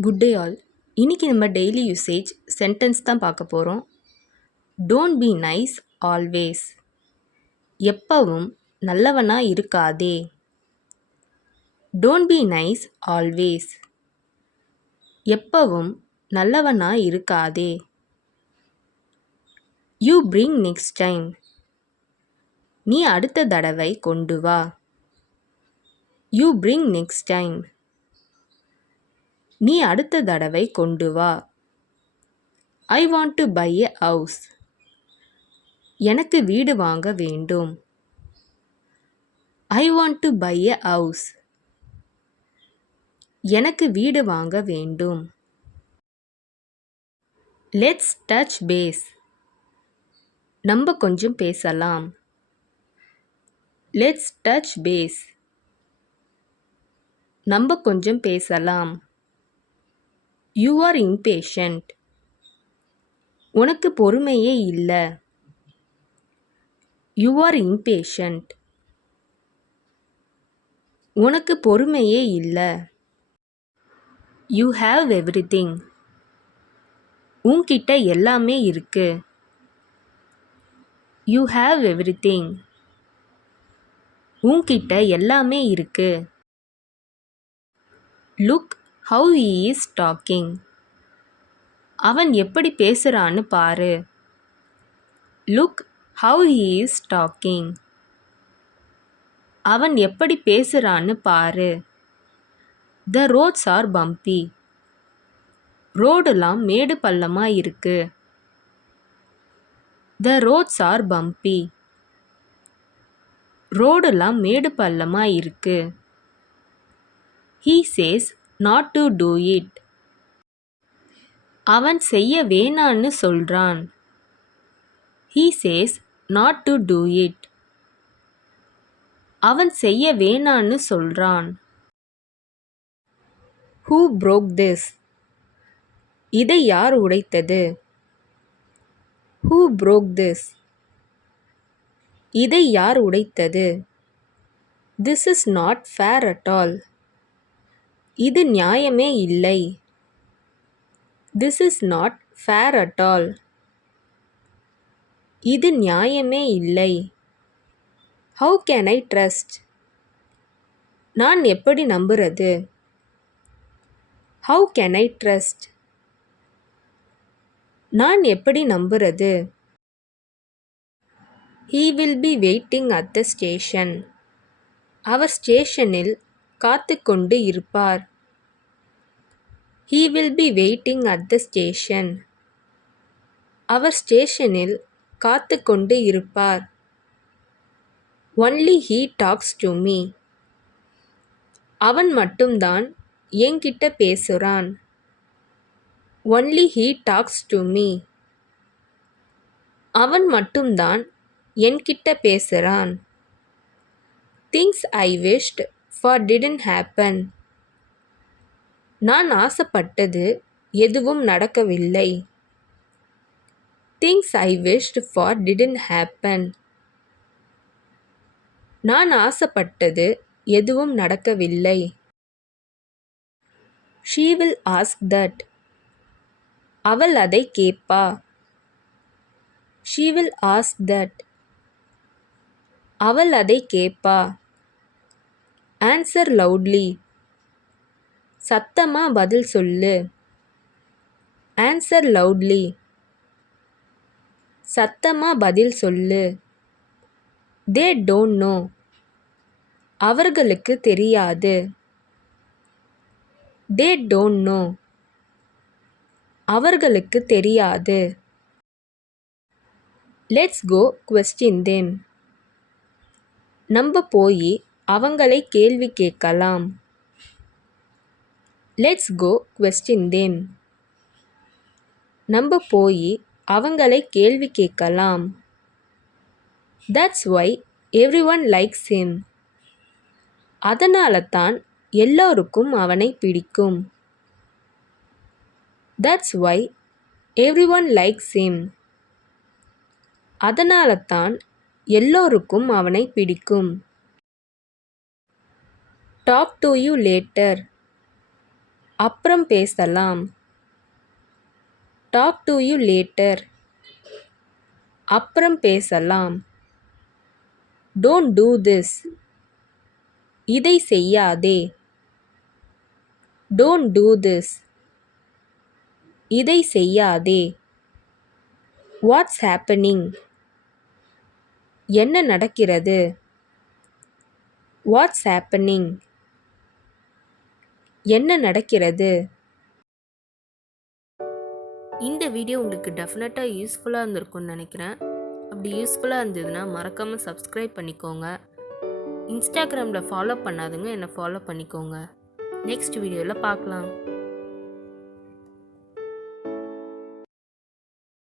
Good day all. இன்னைக்கு நம்ம daily usage sentence தான் பார்க்க போகிறோம். Don't be nice always. எப்பவும் நல்லவனா இருக்காதே. Don't be nice always. எப்பவும் நல்லவனா இருக்காதே. You bring next time. நீ அடுத்த தடவை கொண்டு வா. You bring next time. நீ அடுத்த தடவை கொண்டு வா. I want to buy a house. எனக்கு வீடு வாங்க வேண்டும். I want to buy a house. எனக்கு வீடு வாங்க வேண்டும். Let's touch base. நம்ம கொஞ்சம் பேசலாம். Let's touch base. நம்ம கொஞ்சம் பேசலாம். You R impatient. உனக்கு பொறுமையே இல்லை. You are impatient. உனக்கு பொறுமையே இல்லை. You have everything. உன்கிட்ட எல்லாமே இருக்கு. You have everything. உன்கிட்ட எல்லாமே இருக்கு. Look have he is talking. அவன் எப்படி பேசுறான்னு பாரு. Look have he is talking. அவன் எப்படி பேசுறான்னு பாரு. The roads are bumpy. ரோடெல்லாம் மேடு பள்ளமா இருக்கு. The roads are bumpy. ரோடெல்லாம் மேடு பள்ளமா இருக்கு. He says not to do it. அவன் செய்ய வேணான்னு சொல்றான். He says not to do it. அவன் செய்ய வேணான்னு சொல்றான். Who broke this? இதை யார் உடைத்தது? Who broke this? இதை யார் உடைத்தது? This is not fair at all. இது நியாயமே இல்லை. This is not fair at all. இது நியாயமே இல்லை. How can I trust? நான் எப்படி நம்புறது? How can I trust? நான் எப்படி நம்புறது? He will be waiting at the station. அவர் ஸ்டேஷனில் காத்து கொண்டு இருப்பார். He will be waiting at the station. அவர் ஸ்டேஷனில் காத்து கொண்டு இருப்பார். Only he talks to me. அவன் மட்டும்தான் என்கிட்ட பேசுறான். Only he talks to me. அவன் மட்டும்தான் என்கிட்ட பேசுறான். Things I wished for didn't happen. நான் ஆசைப்பட்டது எதுவும் நடக்கவில்லை. Things I wished for didn't happen. நான் ஆசைப்பட்டது எதுவும் நடக்கவில்லை. She will ask that. அவள் அதை கேட்பா. She will ask that. அவள் அதை கேட்பா. Answer loudly. சத்தமா பதில் சொல்லு. Answer loudly. சத்தமா பதில் சொல்லு. They don't know. அவர்களுக்கு தெரியாது. They don't know. அவர்களுக்கு தெரியாது. Let's go question them. நம்ம போய் அவங்களை கேள்வி கேட்கலாம். Let's go question them. நம்ம போய் அவங்களை கேள்வி கேட்கலாம். That's why everyone likes him. அதனால தான் எல்லோருக்கும் அவனை பிடிக்கும். That's why everyone likes him. அதனால தான் எல்லோருக்கும் அவனை பிடிக்கும். Talk to you later. அப்புறம் பேசலாம். Talk to you later. அப்புறம் பேசலாம். Don't do this. இதை செய்யாதே. Don't do this. இதை செய்யாதே. What's happening. என்ன நடக்கிறது? What's happening. என்ன நடக்கிறது? இந்த வீடியோ உங்களுக்கு டெஃபினட்டாக யூஸ்ஃபுல்லாக இருந்திருக்கும்னு நினைக்கிறேன். அப்படி யூஸ்ஃபுல்லாக இருந்ததுன்னா மறக்காமல் சப்ஸ்கிரைப் பண்ணிக்கோங்க. இன்ஸ்டாகிராமில் ஃபாலோ பண்ணாதுங்க என்னை ஃபாலோ பண்ணிக்கோங்க. நெக்ஸ்ட் வீடியோவில் பார்க்கலாம்.